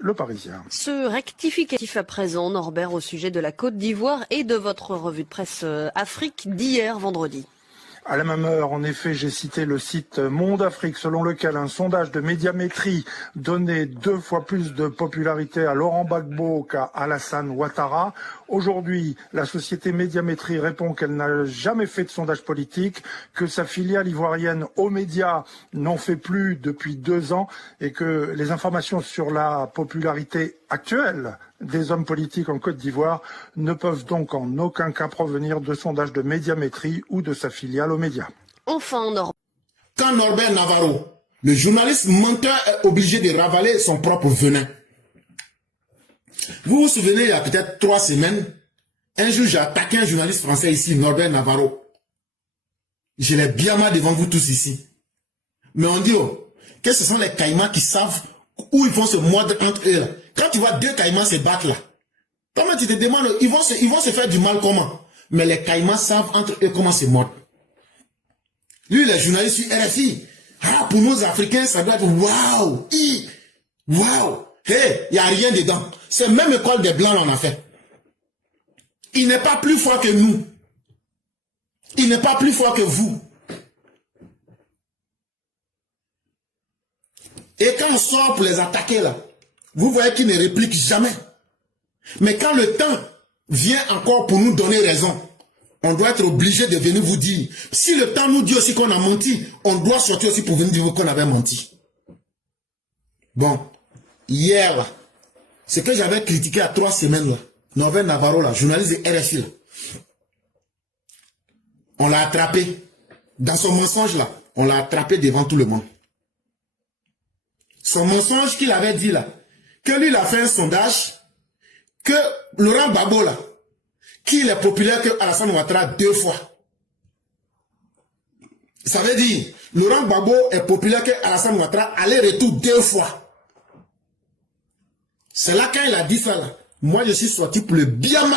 Le Parisien. Ce rectificatif à présent, Norbert, au sujet de la Côte d'Ivoire et de votre revue de presse Afrique d'hier vendredi. À la même heure, en effet, j'ai cité le site Monde Afrique, selon lequel un sondage de Médiamétrie donnait 2 fois plus de popularité à Laurent Gbagbo qu'à Alassane Ouattara. Aujourd'hui, la société Médiamétrie répond qu'elle n'a jamais fait de sondage politique, que sa filiale ivoirienne Omédia n'en fait plus depuis 2 ans et que les informations sur la popularité actuelle des hommes politiques en Côte d'Ivoire ne peuvent donc en aucun cas provenir de sondages de Médiamétrie ou de sa filiale Omédia. Enfin, Quand Norbert Navarro, le journaliste menteur, est obligé de ravaler son propre venin. Vous vous souvenez, il y a peut-être 3 semaines, un jour j'ai attaqué un journaliste français ici, Norbert Navarro. Je l'ai bien mal devant vous tous ici. Mais on dit que ce sont les caïmans qui savent où ils vont se mordre entre eux. Là. Quand tu vois 2 caïmans se battre là, comment tu te demandes, ils vont se faire du mal comment? Mais les caïmans savent entre eux comment se mordre. Lui, les journalistes sur RFI, pour nous Africains, ça doit être waouh, waouh, hey, il n'y a rien dedans. C'est même école des Blancs on a fait. Il n'est pas plus fort que nous. Il n'est pas plus fort que vous. Et quand on sort pour les attaquer là, vous voyez qu'ils ne répliquent jamais. Mais quand le temps vient encore pour nous donner raison, on doit être obligé de venir vous dire. Si le temps nous dit aussi qu'on a menti, on doit sortir aussi pour venir dire qu'on avait menti. Bon, hier là, ce que j'avais critiqué à 3 semaines là, Norbert Navarro là, journaliste de RFI là, on l'a attrapé. Dans son mensonge là, on l'a attrapé devant tout le monde. Son mensonge qu'il avait dit là, que lui il a fait un sondage, que Laurent Gbagbo là, qu'il est populaire que Alassane Ouattara 2 fois. Ça veut dire, Laurent Gbagbo est populaire que Alassane Ouattara aller-retour 2 fois. C'est là quand il a dit ça là, moi je suis sorti pour le Biama.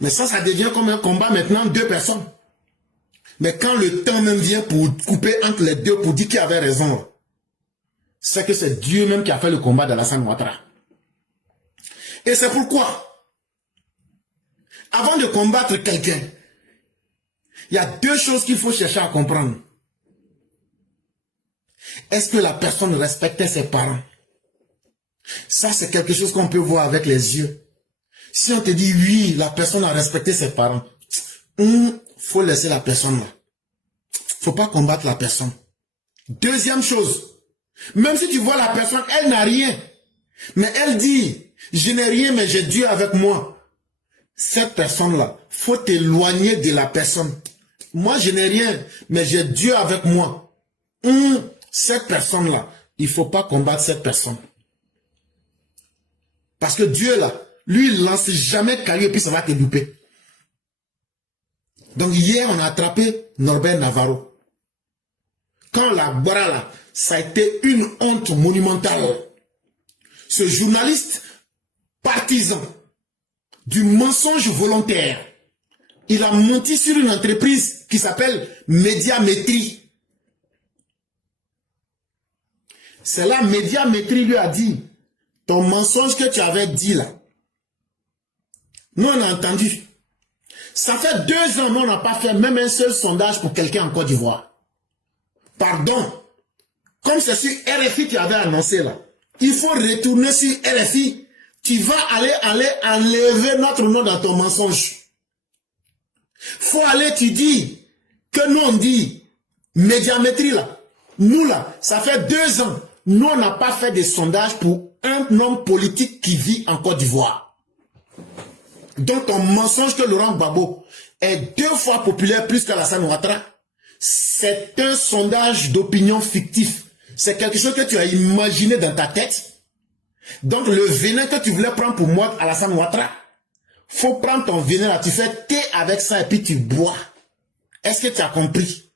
Mais ça devient comme un combat maintenant 2 personnes. Mais quand le temps même vient pour couper entre les deux, pour dire qui avait raison, c'est que c'est Dieu même qui a fait le combat d'Alassane Ouattara. Et c'est pourquoi, avant de combattre quelqu'un, il y a 2 choses qu'il faut chercher à comprendre. Est-ce que la personne respectait ses parents? Ça, c'est quelque chose qu'on peut voir avec les yeux. Si on te dit oui, la personne a respecté ses parents, faut laisser la personne là. Faut pas combattre la personne. Deuxième chose, même si tu vois la personne, elle n'a rien, mais elle dit, je n'ai rien, mais j'ai Dieu avec moi. Cette personne-là, faut t'éloigner de la personne. Moi, je n'ai rien, mais j'ai Dieu avec moi. Cette personne-là, il faut pas combattre cette personne. Parce que Dieu là, lui, il lance jamais caillou et puis ça va te louper. Donc hier, on a attrapé Norbert Navarro. Quand la Bora là, ça a été une honte monumentale. Ce journaliste partisan du mensonge volontaire, il a menti sur une entreprise qui s'appelle Médiamétrie. C'est là Médiamétrie lui a dit, ton mensonge que tu avais dit là, nous on a entendu. Ça fait 2 ans, nous on n'a pas fait même un seul sondage pour quelqu'un en Côte d'Ivoire. Pardon. Comme c'est sur RFI qui avait annoncé là. Il faut retourner sur RFI. Tu vas aller enlever notre nom dans ton mensonge. Faut aller, tu dis, que nous on dit, Médiamétrie là. Nous là, ça fait 2 ans. Nous on n'a pas fait de sondage pour un homme politique qui vit en Côte d'Ivoire. Donc ton mensonge que Laurent Gbagbo est 2 fois populaire plus qu'Alassane Ouattara, c'est un sondage d'opinion fictif. C'est quelque chose que tu as imaginé dans ta tête. Donc le venin que tu voulais prendre pour moi, Alassane Ouattara, faut prendre ton venin là, tu fais thé avec ça et puis tu bois. Est-ce que tu as compris?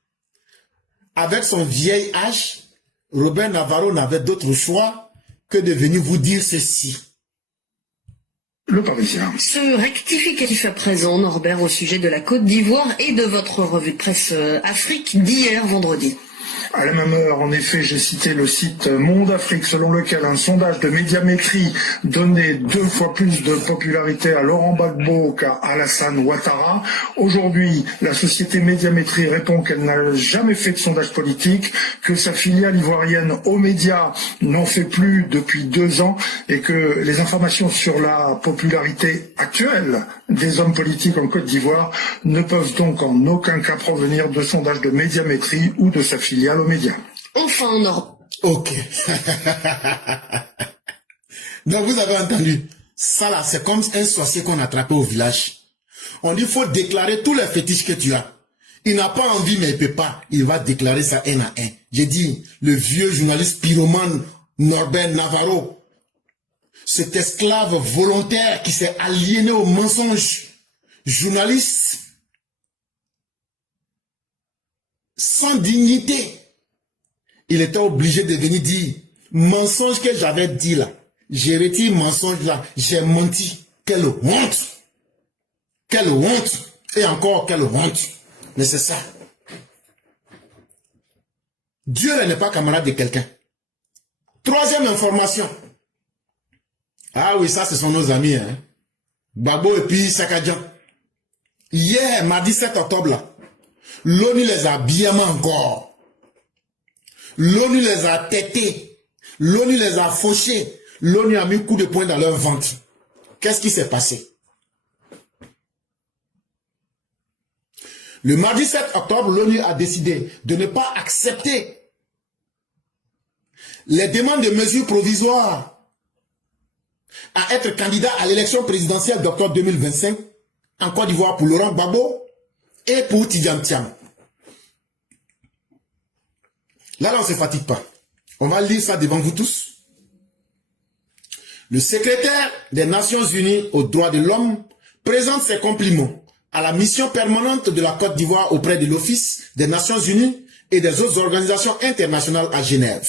Avec son vieil âge, Robert Navarro n'avait d'autre choix que de venir vous dire ceci. Le Parisien. Ce rectificatif à présent, Norbert, au sujet de la Côte d'Ivoire et de votre revue de presse Afrique d'hier vendredi. À la même heure, en effet, j'ai cité le site Monde Afrique, selon lequel un sondage de Médiamétrie donnait 2 fois plus de popularité à Laurent Gbagbo qu'à Alassane Ouattara. Aujourd'hui, la société Médiamétrie répond qu'elle n'a jamais fait de sondage politique, que sa filiale ivoirienne Omédia n'en fait plus depuis 2 ans et que les informations sur la popularité actuelle des hommes politiques en Côte d'Ivoire ne peuvent donc en aucun cas provenir de sondages de Médiamétrie ou de sa filiale Omédia. Enfin, Norbert. Ok. Donc vous avez entendu, ça là, c'est comme un sorcier qu'on a attrapé au village. On dit, il faut déclarer tous les fétiches que tu as. Il n'a pas envie, mais il peut pas. Il va déclarer ça un à un. J'ai dit, le vieux journaliste pyromane Norbert Navarro, cet esclave volontaire qui s'est aliéné au mensonge, journaliste sans dignité, il était obligé de venir dire, mensonge que j'avais dit là, j'ai retiré mensonge là, j'ai menti. Quelle honte! Quelle honte! Et encore quelle honte! Mais c'est ça. Dieu n'est pas camarade de quelqu'un. Troisième information. Ah oui, ça ce sont nos amis, hein. Gbagbo et puis Sakadjan. Hier, mardi 7 octobre, là, l'ONU les a bien encore. L'ONU les a tétés. L'ONU les a fauchés. L'ONU a mis coup de poing dans leur ventre. Qu'est-ce qui s'est passé? Le mardi 7 octobre, l'ONU a décidé de ne pas accepter les demandes de mesures provisoires à être candidat à l'élection présidentielle d'octobre 2025 en Côte d'Ivoire pour Laurent Gbagbo et pour Tidjane Thiam. Là, on ne se fatigue pas. On va lire ça devant vous tous. Le secrétaire des Nations Unies aux droits de l'homme présente ses compliments à la mission permanente de la Côte d'Ivoire auprès de l'Office des Nations Unies et des autres organisations internationales à Genève.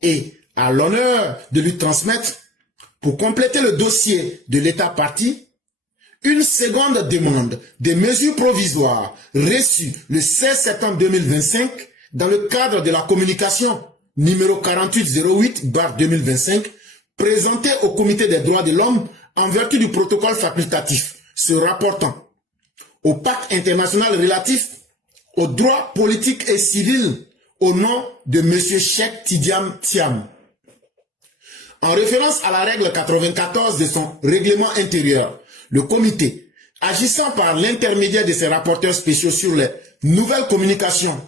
Et à l'honneur de lui transmettre, pour compléter le dossier de l'État partie, une seconde demande de mesures provisoires reçue le 16 septembre 2025 dans le cadre de la communication numéro 4808/2025 présentée au Comité des droits de l'homme en vertu du protocole facultatif se rapportant au pacte international relatif aux droits politiques et civils au nom de M. Cheikh Tidjane Thiam. En référence à la règle 94 de son règlement intérieur, le comité, agissant par l'intermédiaire de ses rapporteurs spéciaux sur les nouvelles communications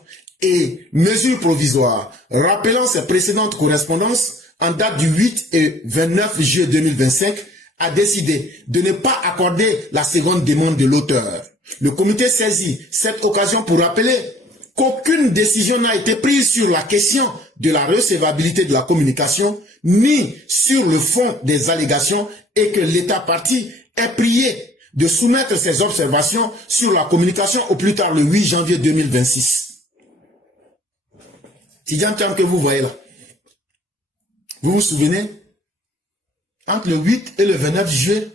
et mesures provisoires, rappelant ses précédentes correspondances en date du 8 et 29 juillet 2025, a décidé de ne pas accorder la seconde demande de l'auteur. Le comité saisit cette occasion pour rappeler qu'aucune décision n'a été prise sur la question de la recevabilité de la communication, ni sur le fond des allégations, et que l'État partie est prié de soumettre ses observations sur la communication au plus tard le 8 janvier 2026. Tidjane Thiam que vous voyez là, vous vous souvenez, entre le 8 et le 29 juillet,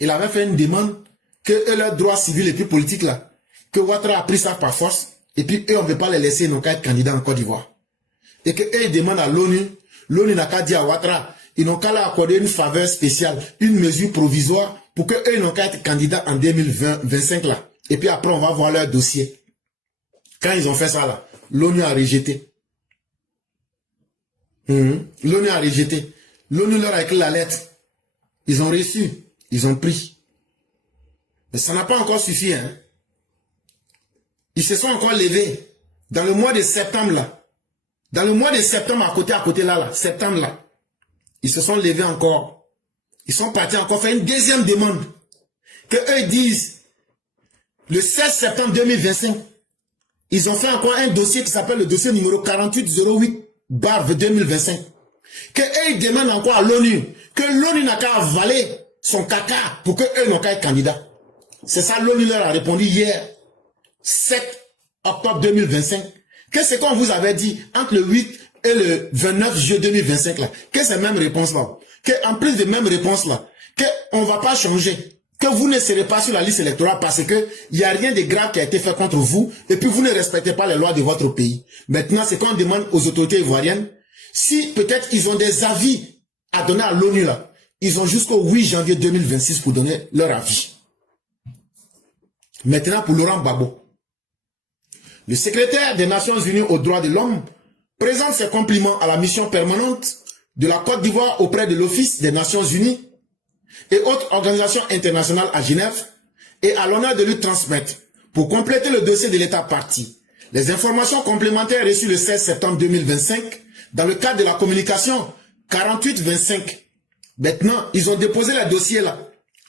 il avait fait une demande que leurs droits civils et puis politiques là, que Ouattara a pris ça par force, et puis eux on ne veut pas les laisser, ils n'ont qu'à être candidats en Côte d'Ivoire. Et que eux ils demandent à l'ONU, l'ONU n'a qu'à dire à Ouattara, ils n'ont qu'à leur accorder une faveur spéciale, une mesure provisoire, pour que eux ils n'ont qu'à être candidats en 2025 là. Et puis après on va voir leur dossier. Quand ils ont fait ça là, l'ONU a rejeté. L'ONU a rejeté. L'ONU leur a écrit la lettre. Ils ont reçu. Ils ont pris. Mais ça n'a pas encore suffi. Hein. Ils se sont encore levés. Dans le mois de septembre là. Dans le mois de septembre à côté là. Septembre là. Ils se sont levés encore. Ils sont partis encore faire une deuxième demande. Que eux disent. Le 16 septembre 2025. Ils ont fait encore un dossier qui s'appelle le dossier numéro 4808/2025. Que eux ils demandent encore à l'ONU. Que l'ONU n'a qu'à avaler son caca pour que eux n'ont qu'à être candidats. C'est ça l'ONU leur a répondu hier, 7 octobre 2025. Qu'est-ce qu'on vous avait dit entre le 8 et le 29 juillet 2025 là? Que ces mêmes réponses là? Que en plus des mêmes réponses là, qu'on ne va pas changer. que vous ne serez pas sur la liste électorale parce que il n'y a rien de grave qui a été fait contre vous et puis vous ne respectez pas les lois de votre pays. Maintenant, c'est qu'on demande aux autorités ivoiriennes si peut-être ils ont des avis à donner à l'ONU là. Ils ont jusqu'au 8 janvier 2026 pour donner leur avis. Maintenant, pour Laurent Gbagbo. Le secrétaire des Nations Unies aux droits de l'homme présente ses compliments à la mission permanente de la Côte d'Ivoire auprès de l'Office des Nations Unies et autres organisations internationales à Genève et à l'honneur de lui transmettre, pour compléter le dossier de l'État parti, les informations complémentaires reçues le 16 septembre 2025 dans le cadre de la communication 4825. Maintenant, ils ont déposé le dossier là.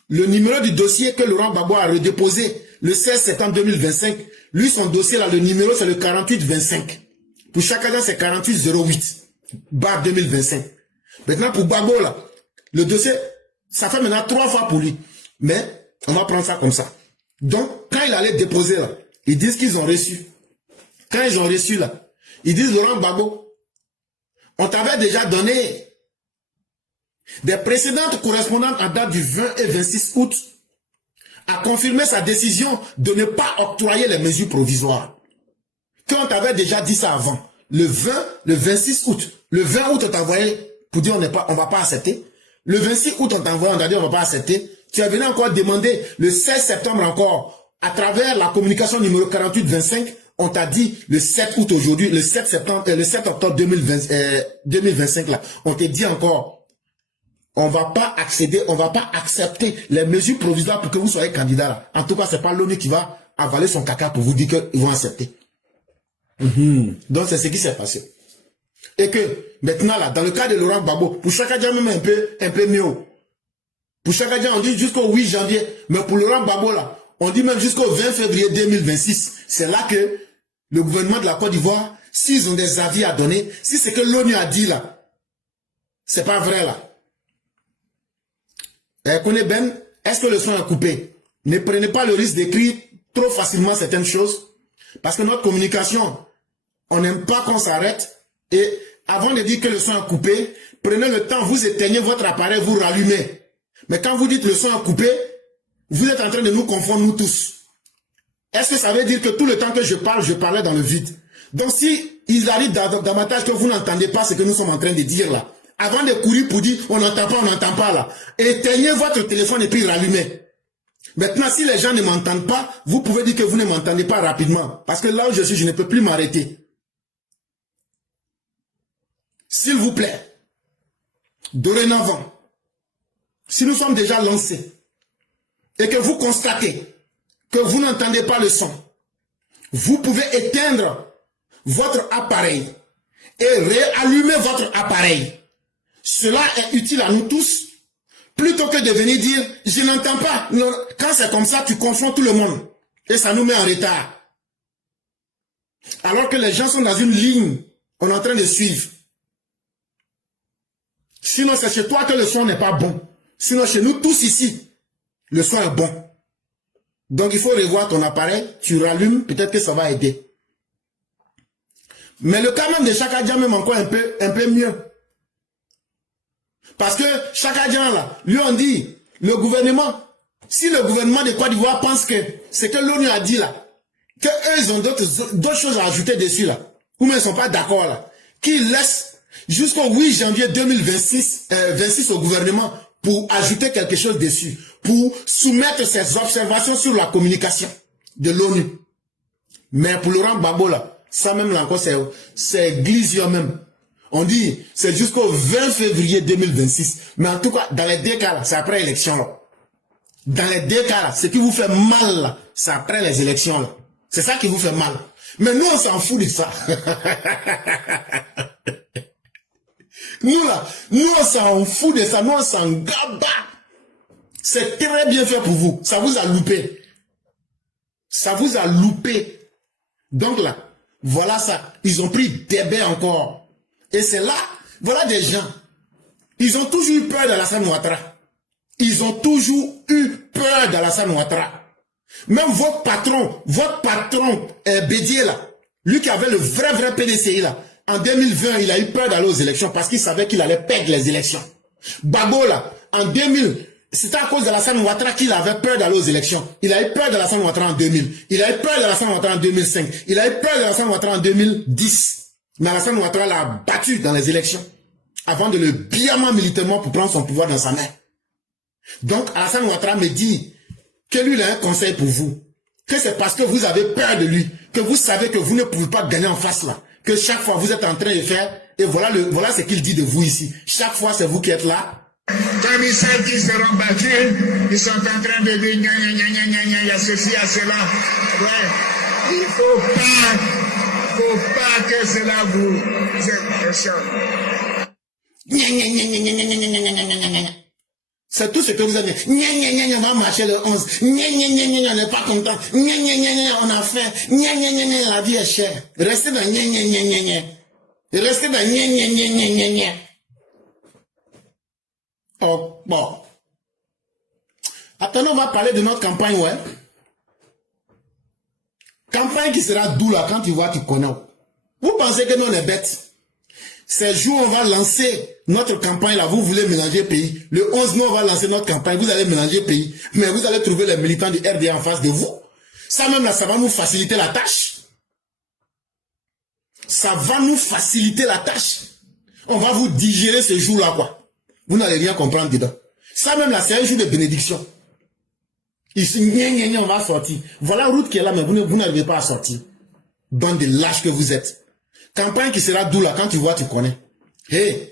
Le numéro du dossier que Laurent Gbagbo a redéposé le 16 septembre 2025, lui son dossier là, le numéro c'est le 4825. Pour chaque agent c'est 4808/2025. Maintenant pour Gbagbo là, le dossier, ça fait maintenant 3 fois pour lui. Mais on va prendre ça comme ça. Donc quand il allait déposer là, ils disent qu'ils ont reçu. Quand ils ont reçu là, ils disent Laurent Gbagbo, on t'avait déjà donné des précédentes correspondantes en date du 20 et 26 août a confirmé sa décision de ne pas octroyer les mesures provisoires. Quand on t'avait déjà dit ça avant, le 20, le 26 août, le 20 août on t'a envoyé pour dire on va pas accepter. Le 26 août on t'a envoyé, on t'a dit on va pas accepter. Tu as venu encore demander le 16 septembre encore, à travers la communication numéro 4825, on t'a dit le 7 août aujourd'hui, le 7 septembre, le 7 octobre 2025 là, on t'a dit encore, on va pas accéder, on va pas accepter les mesures provisoires pour que vous soyez candidat là. En tout cas, c'est pas l'ONU qui va avaler son caca pour vous dire qu'ils vont accepter. Donc c'est ce qui s'est passé. Et que maintenant là, dans le cas de Laurent Gbagbo, pour chaque agent même un peu mieux. Pour chaque agent on dit jusqu'au 8 janvier, mais pour Laurent Gbagbo là, on dit même jusqu'au 20 février 2026. C'est là que le gouvernement de la Côte d'Ivoire, s'ils ont des avis à donner, si c'est que l'ONU a dit là, c'est pas vrai là. Connaît Ben, est-ce que le son est coupé? Ne prenez pas le risque d'écrire trop facilement certaines choses, parce que notre communication, on n'aime pas qu'on s'arrête, et avant de dire que le son est coupé, prenez le temps, vous éteignez votre appareil, vous rallumez. Mais quand vous dites le son est coupé, vous êtes en train de nous confondre nous tous. Est-ce que ça veut dire que tout le temps que je parlais dans le vide? Donc si il arrive dans ma tâche que vous n'entendez pas ce que nous sommes en train de dire là, avant de courir pour dire on n'entend pas là, éteignez votre téléphone et puis rallumez. Maintenant, si les gens ne m'entendent pas, vous pouvez dire que vous ne m'entendez pas rapidement. Parce que là où je suis, je ne peux plus m'arrêter. S'il vous plaît, dorénavant, si nous sommes déjà lancés et que vous constatez que vous n'entendez pas le son, vous pouvez éteindre votre appareil et réallumer votre appareil. Cela est utile à nous tous, plutôt que de venir dire « je n'entends pas ». Quand c'est comme ça, tu confonds tout le monde et ça nous met en retard. Alors que les gens sont dans une ligne, on est en train de suivre. Sinon, c'est chez toi que le son n'est pas bon. Sinon, chez nous tous ici, le son est bon. Donc, il faut revoir ton appareil, tu rallumes, peut-être que ça va aider. Mais le cas même de chaque agent, même encore un peu mieux. Parce que chaque agent là, lui on dit, le gouvernement, si le gouvernement de Côte d'Ivoire pense que c'est que l'ONU a dit là, que eux ils ont d'autres choses à ajouter dessus là, ou même ils sont pas d'accord là, qu'ils laissent jusqu'au 8 janvier 2026 au gouvernement pour ajouter quelque chose dessus, pour soumettre ses observations sur la communication de l'ONU. Mais pour Laurent Gbagbo là, ça même là encore c'est glisio même. On dit, c'est jusqu'au 20 février 2026. Mais en tout cas, dans les deux cas, là, c'est après l'élection. Là. Dans les deux cas, là, ce qui vous fait mal, là, c'est après les élections. Là. C'est ça qui vous fait mal. Mais nous, on s'en fout de ça. Nous, là, nous, on s'en fout de ça. Nous, on s'en gaba. C'est très bien fait pour vous. Ça vous a loupé. Ça vous a loupé. Donc là, voilà ça. Ils ont pris des bains encore. Et c'est là, voilà des gens. Ils ont toujours eu peur d'Alassane Ouattara. Ils ont toujours eu peur d'Alassane Ouattara. Même votre patron Bédier là, lui qui avait le vrai PDCI là, en 2020, il a eu peur d'aller aux élections parce qu'il savait qu'il allait perdre les élections. Gbagbo là, en 2000, C'était à cause d'Alassane Ouattara qu'il avait peur d'aller aux élections. Il a eu peur d'Alassane Ouattara en 2000. Il a eu peur d'Alassane Ouattara en 2005. Il a eu peur d'Alassane Ouattara en 2010. Mais Alassane Ouattara l'a battu dans les élections avant de le biamment militairement pour prendre son pouvoir dans sa main. Donc Alassane Ouattara me dit que lui il a un conseil pour vous. Que c'est parce que vous avez peur de lui, que vous savez que vous ne pouvez pas gagner en face là. Que chaque fois vous êtes en train de faire, et voilà ce qu'il dit de vous ici. Chaque fois c'est vous qui êtes là. Comme ils savent qu'ils seront battus, ils sont en train de dire gna gna gna gna gna gna, il y a ceci, il y a cela. Ouais. Il faut pas que cela vous impressionne. Gna gna gna gna gna gna gna gna gna gna gna. C'est tout ce que vous avez. Gna gna gna gna, on va marcher le 11. Gna gna gna gna, on n'est pas content. Gna gna gna gna, on a faim. Gna gna gna gna, la vie est chère. Restez dans gna gna gna gna gna. Restez dans gna gna gna gna gna gna. Oh, bon. Attends, on va parler de notre campagne, ouais. Campagne qui sera doux là, quand tu vois, tu connais. Vous pensez que nous, on est bêtes? Ces jours, on va lancer notre campagne là, vous voulez mélanger pays. Le 11 mai, on va lancer notre campagne, vous allez mélanger pays. Mais vous allez trouver les militants du RDA en face de vous. Ça même là, ça va nous faciliter la tâche. Ça va nous faciliter la tâche. On va vous digérer ce jour là, quoi. Vous n'allez rien comprendre dedans. Ça même là, c'est un jour de bénédiction. Ici, on va sortir. Voilà la route qui est là, mais vous n'arrivez pas à sortir. Bande de lâches que vous êtes. Campagne qui sera doux là, quand tu vois, tu connais. Hey,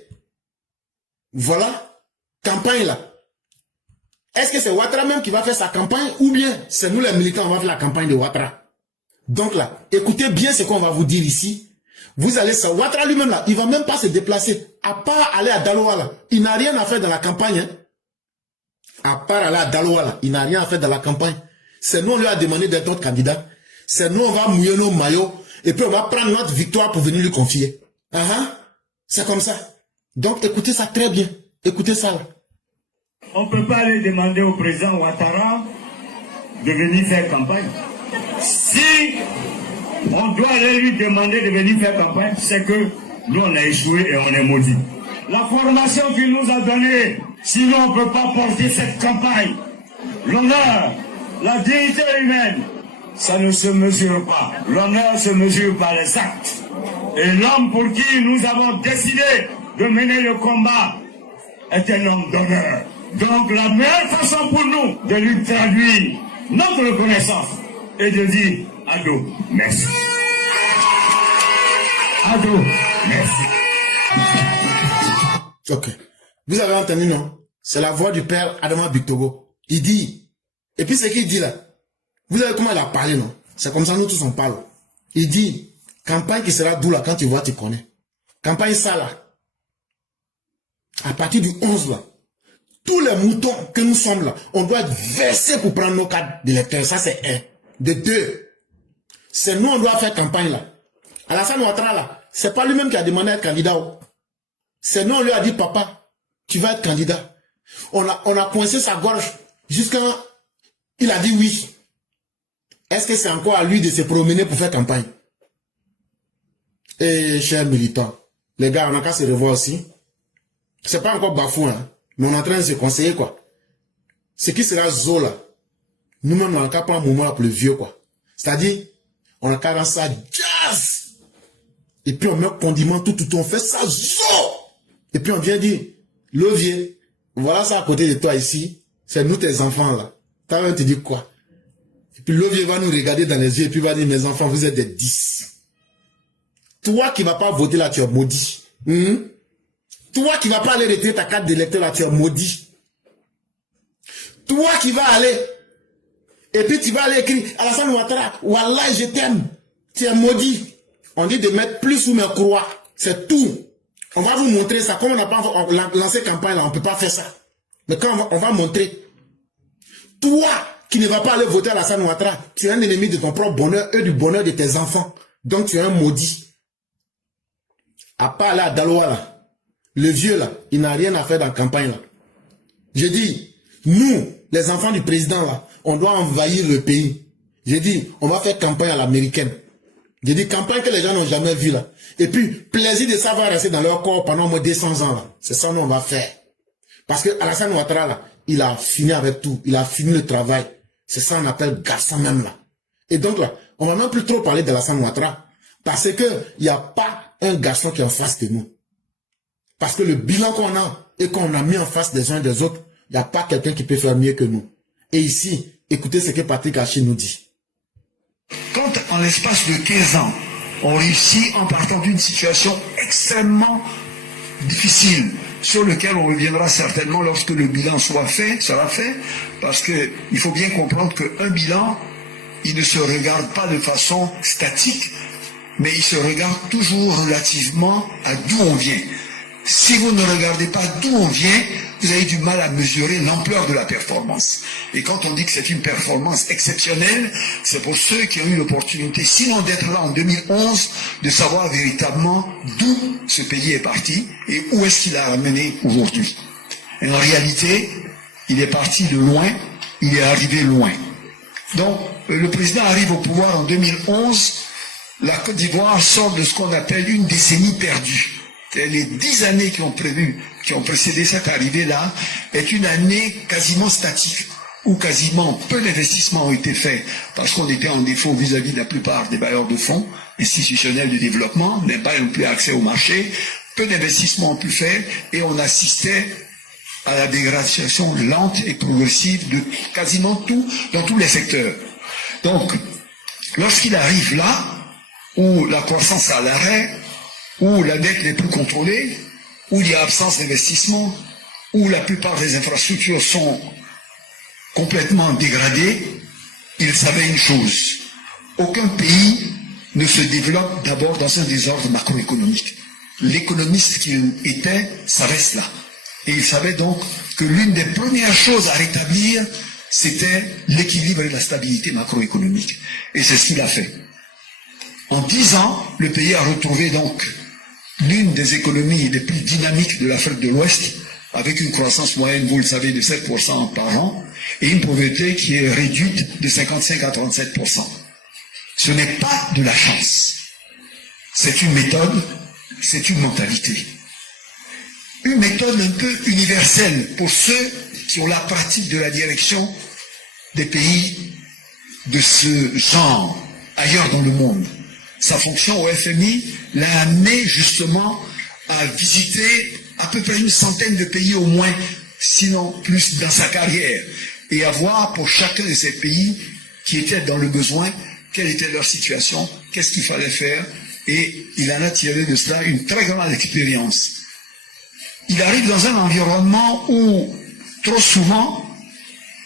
voilà, campagne là. Est-ce que c'est Ouattara même qui va faire sa campagne ou bien c'est nous les militants, on va faire la campagne de Ouattara? Donc là, écoutez bien ce qu'on va vous dire ici. Vous allez ça, Ouattara lui-même là, il va même pas se déplacer. À part aller à Daloa là, il n'a rien à faire dans la campagne. Hein. À part aller à Daloa là, il n'a rien à faire dans la campagne. C'est nous, on lui a demandé d'être notre candidat. C'est nous, on va mouiller nos maillots. Et puis on va prendre notre victoire pour venir lui confier. C'est comme ça. Donc écoutez ça très bien. Écoutez ça là. On ne peut pas aller demander au président Ouattara de venir faire campagne. Si on doit aller lui demander de venir faire campagne, c'est que nous on a échoué et on est maudit. La formation qu'il nous a donnée, sinon on ne peut pas porter cette campagne. L'honneur, la dignité humaine, ça ne se mesure pas. L'honneur se mesure par les actes. Et l'homme pour qui nous avons décidé de mener le combat est un homme d'honneur. Donc la meilleure façon pour nous de lui traduire notre reconnaissance est de dire Ado, merci. Ado, merci. Ok. Vous avez entendu, non? C'est la voix du père Adama Bictogo. Il dit, et puis ce qu'il dit là, vous savez comment il a parlé, non? C'est comme ça nous tous on parle. Il dit, campagne qui sera doux là, quand tu vois, tu connais. Campagne ça là. À partir du 11 là, tous les moutons que nous sommes là, on doit être versés pour prendre nos cartes d'électeurs. Ça c'est un. De deux, c'est nous on doit faire campagne là. Alassane Ouattara là, c'est pas lui-même qui a demandé à être candidat. C'est nous on lui a dit, papa, tu vas être candidat. On a coincé sa gorge jusqu'à... Il a dit oui. Est-ce que c'est encore à lui de se promener pour faire campagne? Et chers militants, les gars, on a qu'à se revoir aussi. C'est pas encore bafou, hein, mais on est en train de se conseiller, quoi. Ce qui sera Zola, nous-mêmes, on a qu'à prendre un moment là pour le vieux, quoi. C'est-à-dire, on a qu'à rendre ça jazz. Et puis on met condiment, tout, on fait ça zo. Et puis on vient dire, Levier, voilà ça à côté de toi ici, c'est nous tes enfants là. T'as même te dire quoi? Et puis Levier va nous regarder dans les yeux et puis va dire, mes enfants, vous êtes des 10. Toi qui vas pas voter là, tu es maudit. Toi qui vas pas aller retirer ta carte d'électeur là, tu es maudit. Toi qui vas aller, et puis tu vas aller écrire, Alassane Ouattara, Wallah, je t'aime. Tu es maudit. On dit de mettre plus sous mes croix. C'est tout. On va vous montrer ça. Comme on n'a pas lancé campagne là, on ne peut pas faire ça. Mais quand on va montrer, toi qui ne vas pas aller voter à Alassane Ouattara, tu es un ennemi de ton propre bonheur et du bonheur de tes enfants. Donc tu es un maudit. À part aller à Daloa là, le vieux là, il n'a rien à faire dans la campagne là. J'ai dit, nous, les enfants du président là, on doit envahir le pays. J'ai dit, on va faire campagne à l'américaine. J'ai dit, campagne que les gens n'ont jamais vue là. Et puis, plaisir de savoir rester dans leur corps pendant au moins 200 ans là. C'est ça nous on va faire. Parce que Alassane Ouattara là, il a fini avec tout. Il a fini le travail. C'est ça qu'on appelle garçon même là. Et donc là, on va même plus trop parler d'Alassane Ouattara. Parce que il n'y a pas un garçon qui est en face de nous. Parce que le bilan qu'on a et qu'on a mis en face des uns et des autres, il n'y a pas quelqu'un qui peut faire mieux que nous. Et ici, écoutez ce que Patrick Haché nous dit. Quand en l'espace de 15 ans, on réussit en partant d'une situation extrêmement difficile, sur lequel on reviendra certainement lorsque le bilan sera fait, parce qu'il faut bien comprendre qu'un bilan, il ne se regarde pas de façon statique, mais il se regarde toujours relativement à d'où on vient. Si vous ne regardez pas d'où on vient, vous avez du mal à mesurer l'ampleur de la performance. Et quand on dit que c'est une performance exceptionnelle, c'est pour ceux qui ont eu l'opportunité, sinon d'être là en 2011, de savoir véritablement d'où ce pays est parti et où est-ce qu'il a amené aujourd'hui. Et en réalité, il est parti de loin, il est arrivé loin. Donc, le président arrive au pouvoir en 2011, la Côte d'Ivoire sort de ce qu'on appelle une décennie perdue. Les 10 années qui ont précédé cette arrivée-là, est une année quasiment statique, où quasiment peu d'investissements ont été faits, parce qu'on était en défaut vis-à-vis de la plupart des bailleurs de fonds institutionnels de développement, n'avaient pas non plus accès au marché, peu d'investissements ont pu faire, et on assistait à la dégradation lente et progressive de quasiment tout, dans tous les secteurs. Donc, lorsqu'il arrive là, où la croissance à l'arrêt, où la dette n'est plus contrôlée, où il y a absence d'investissement, où la plupart des infrastructures sont complètement dégradées, il savait une chose. Aucun pays ne se développe d'abord dans un désordre macroéconomique. L'économiste qu'il était savait cela. Et il savait donc que l'une des premières choses à rétablir, c'était l'équilibre et la stabilité macroéconomique. Et c'est ce qu'il a fait. En 10 ans, le pays a retrouvé donc l'une des économies les plus dynamiques de l'Afrique de l'Ouest, avec une croissance moyenne, vous le savez, de 7% par an, et une pauvreté qui est réduite de 55 à 37%. Ce n'est pas de la chance. C'est une méthode, c'est une mentalité. Une méthode un peu universelle pour ceux qui ont la pratique de la direction des pays de ce genre ailleurs dans le monde. Sa fonction au FMI l'a amené justement à visiter à peu près une centaine de pays au moins, sinon plus dans sa carrière, et à voir pour chacun de ces pays qui étaient dans le besoin, quelle était leur situation, qu'est-ce qu'il fallait faire, et il en a tiré de cela une très grande expérience. Il arrive dans un environnement où, trop souvent,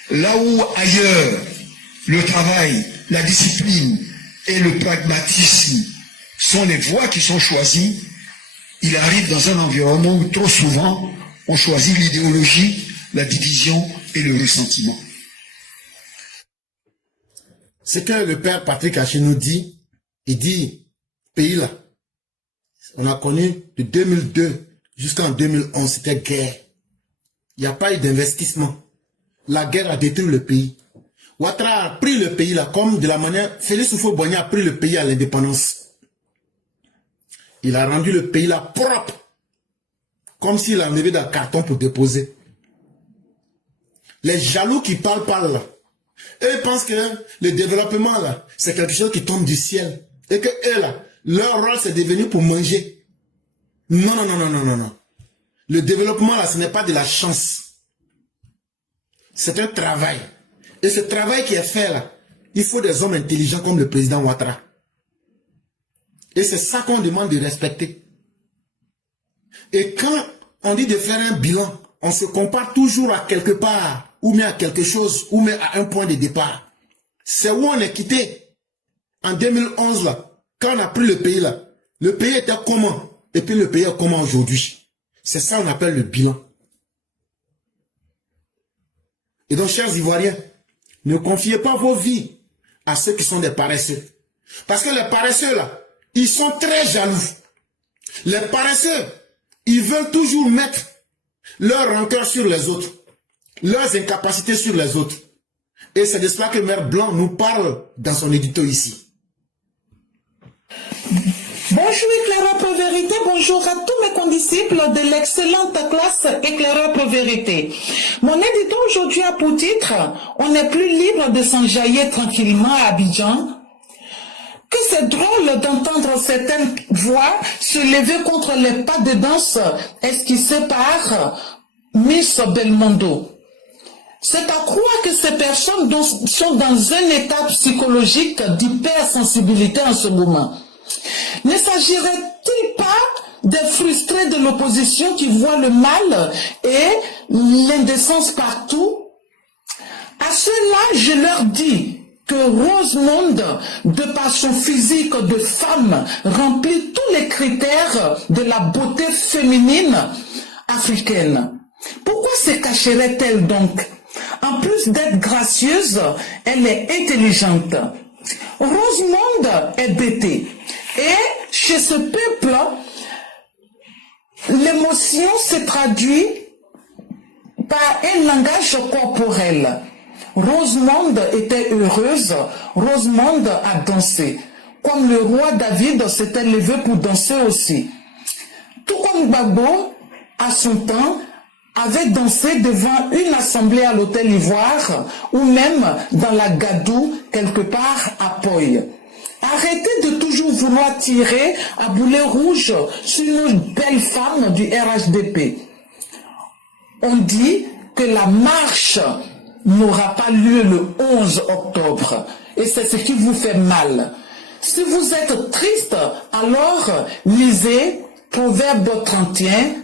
là où ailleurs, le travail, la discipline et le pragmatisme sont les voies qui sont choisies, il arrive dans un environnement où trop souvent on choisit l'idéologie, la division et le ressentiment. Ce que le père Patrick Haché nous dit, il dit, pays là, on a connu de 2002 jusqu'en 2011, c'était guerre. Il n'y a pas eu d'investissement. La guerre a détruit le pays. Ouattara a pris le pays là comme de la manière... Félix Houphouët-Boigny a pris le pays à l'indépendance. Il a rendu le pays là propre. Comme s'il a enlevé d'un carton pour déposer. Les jaloux qui parlent là. Eux pensent que le développement là, c'est quelque chose qui tombe du ciel. Et que eux là, leur rôle c'est de venir pour manger. Non, non, non, non, non, non, non. Le développement là, ce n'est pas de la chance. C'est un travail. Et ce travail qui est fait là, il faut des hommes intelligents comme le président Ouattara. Et c'est ça qu'on demande de respecter. Et quand on dit de faire un bilan, on se compare toujours à quelque part, ou bien à quelque chose, ou bien à un point de départ. C'est où on est quitté. En 2011 là, quand on a pris le pays là, le pays était comment? Et puis le pays est comment aujourd'hui? C'est ça qu'on appelle le bilan. Et donc, chers Ivoiriens, ne confiez pas vos vies à ceux qui sont des paresseux. Parce que les paresseux, là, ils sont très jaloux. Les paresseux, ils veulent toujours mettre leur rancœur sur les autres, leurs incapacités sur les autres. Et c'est de cela que Mère Blanc nous parle dans son édito ici. Bon Bonjour Éclaireur pour Vérité, bonjour à tous mes condisciples de l'excellente classe Éclaireur pour Vérité. Mon édito aujourd'hui a pour titre « On n'est plus libre de s'enjailler tranquillement à Abidjan ». Que c'est drôle d'entendre certaines voix se lever contre les pas de danse esquissés par Miss Belmondo. C'est à croire que ces personnes sont dans un état psychologique d'hypersensibilité en ce moment. Ne s'agirait-il pas des frustrés de l'opposition qui voient le mal et l'indécence partout? À ceux-là, je leur dis que Rosemonde, de par son physique de femme, remplit tous les critères de la beauté féminine africaine. Pourquoi se cacherait-elle donc? En plus d'être gracieuse, elle est intelligente. Rosemonde est bêtée. Et chez ce peuple, l'émotion se traduit par un langage corporel. Rosemonde était heureuse, Rosemonde a dansé. Comme le roi David s'était levé pour danser aussi. Tout comme Gbagbo, à son temps, avait dansé devant une assemblée à l'Hôtel Ivoire ou même dans la Gadou, quelque part à Poy. Arrêtez de toujours vouloir tirer à boulet rouge sur une belle femme du RHDP. On dit que la marche n'aura pas lieu le 11 octobre. Et c'est ce qui vous fait mal. Si vous êtes triste, alors lisez Proverbe 31,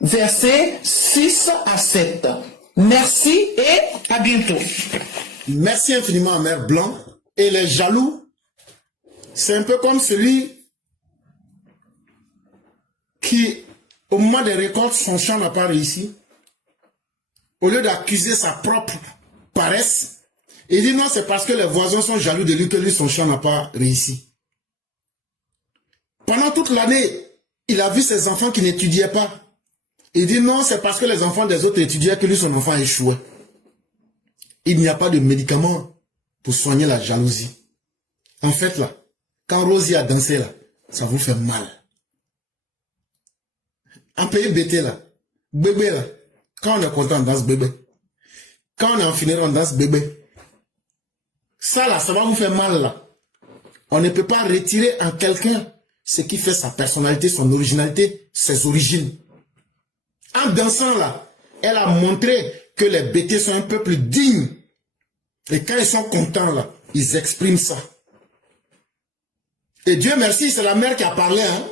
versets 6 à 7. Merci et à bientôt. Merci infiniment à Mère Blanc. Et les jaloux, c'est un peu comme celui qui, au moment des récoltes, son champ n'a pas réussi. Au lieu d'accuser sa propre paresse, il dit non, c'est parce que les voisins sont jaloux de lui que lui, son champ n'a pas réussi. Pendant toute l'année, il a vu ses enfants qui n'étudiaient pas. Il dit non, c'est parce que les enfants des autres étudiaient que lui, son enfant échouait. Il n'y a pas de médicament pour soigner la jalousie. En fait, là, quand Rosie a dansé, là, ça vous fait mal. En pays bêté, là, bébé, là, quand on est content, on danse bébé. Quand on est en funéraire, on danse bébé. Ça, là, ça va vous faire mal, là. On ne peut pas retirer en quelqu'un ce qui fait sa personnalité, son originalité, ses origines. En dansant, là, elle a montré que les bêtés sont un peu plus dignes. Et quand ils sont contents, là, ils expriment ça. Et Dieu merci, c'est la mère qui a parlé, hein.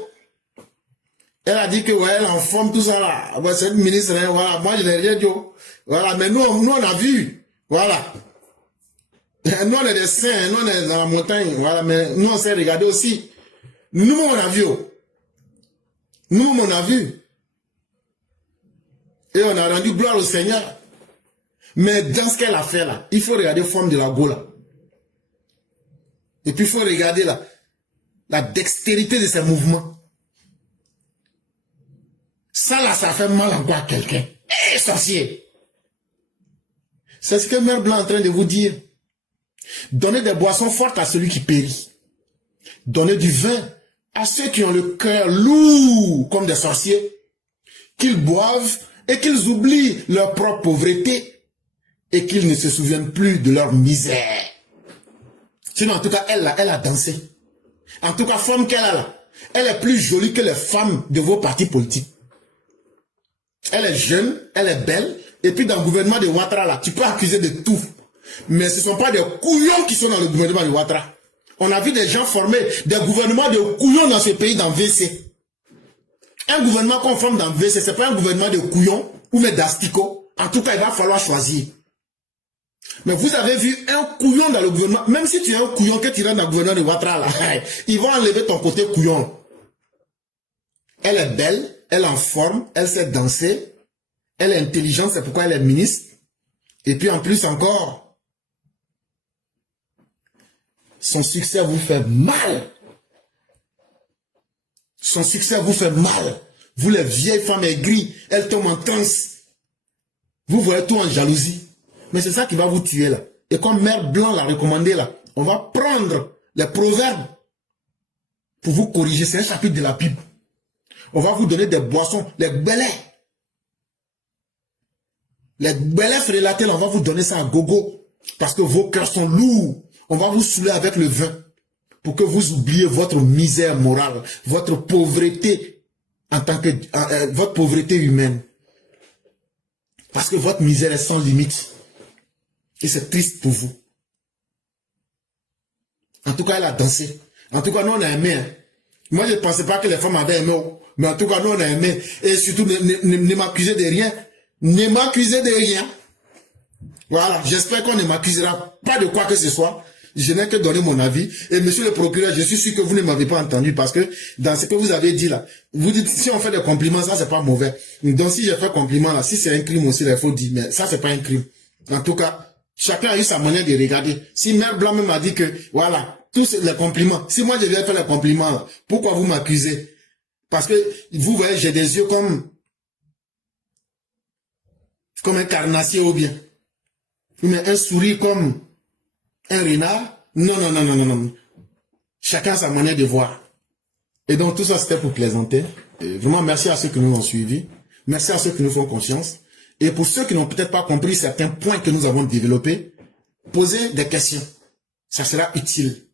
Elle a dit que, ouais, elle en forme tout ça, là. Ouais, c'est une ministre, hein, voilà. Moi, je n'ai rien dit. Voilà, mais nous, on a vu. Voilà. Nous, on est des saints, nous, on est dans la montagne. Voilà, mais nous, on s'est regardé aussi. Nous, on a vu. Nous, on a vu. Et on a rendu gloire au Seigneur. Mais dans ce qu'elle a fait, là, il faut regarder forme de la go, là. Et puis, il faut regarder, là, la dextérité de ses mouvements. Ça, là, ça fait mal encore à quelqu'un. Eh, sorcier! C'est ce que Mère Blanc est en train de vous dire. Donnez des boissons fortes à celui qui périt. Donnez du vin à ceux qui ont le cœur lourd comme des sorciers. Qu'ils boivent et qu'ils oublient leur propre pauvreté et qu'ils ne se souviennent plus de leur misère. Sinon, en tout cas, elle, là, elle a dansé. En tout cas, femme qu'elle a là, elle est plus jolie que les femmes de vos partis politiques. Elle est jeune, elle est belle, et puis dans le gouvernement de Ouattara, là, tu peux accuser de tout. Mais ce ne sont pas des couillons qui sont dans le gouvernement de Ouattara. On a vu des gens former des gouvernements de couillons dans ce pays, dans VC. Un gouvernement qu'on forme dans VC, ce n'est pas un gouvernement de couillons ou d'asticots. En tout cas, il va falloir choisir. Mais vous avez vu un couillon dans le gouvernement, même si tu es un couillon que tu rentres dans le gouvernement de Ouattara, là, ils vont enlever ton côté couillon. Elle est belle, elle est en forme, elle sait danser, elle est intelligente, c'est pourquoi elle est ministre. Et puis en plus encore, son succès vous fait mal. Son succès vous fait mal. Vous les vieilles femmes aigries, elles tombent en transe. Vous voyez tout en jalousie. Mais c'est ça qui va vous tuer là. Et comme Mère Blanc l'a recommandé là, on va prendre les proverbes pour vous corriger. C'est un chapitre de la Bible. On va vous donner des boissons, les belets. Les belets frélatels, on va vous donner ça à gogo. Parce que vos cœurs sont lourds. On va vous saouler avec le vin. Pour que vous oubliez votre misère morale, votre pauvreté en tant que votre pauvreté humaine. Parce que votre misère est sans limite. Et c'est triste pour vous. En tout cas, elle a dansé. En tout cas, nous, on a aimé. Hein. Moi, je ne pensais pas que les femmes avaient aimé. Mais en tout cas, nous, on a aimé. Et surtout, ne m'accusez de rien. Ne m'accusez de rien. Voilà. J'espère qu'on ne m'accusera pas de quoi que ce soit. Je n'ai que donné mon avis. Et monsieur le procureur, je suis sûr que vous ne m'avez pas entendu parce que dans ce que vous avez dit là, vous dites, si on fait des compliments, ça, c'est pas mauvais. Donc, si j'ai fait compliment là, si c'est un crime aussi, il faut dire, mais ça, c'est pas un crime. En tout cas, chacun a eu sa manière de regarder. Si Mère Blanc m'a dit que, voilà, tous les compliments, si moi je viens faire les compliments là, pourquoi vous m'accusez? Parce que, vous voyez, j'ai des yeux comme un carnassier ou bien. Mais un sourire comme un renard? Non, non, non, non, non, non. Chacun a sa manière de voir. Et donc tout ça c'était pour plaisanter. Et vraiment merci à ceux qui nous ont suivis. Merci à ceux qui nous font confiance. Et pour ceux qui n'ont peut-être pas compris certains points que nous avons développés, posez des questions. Ça sera utile.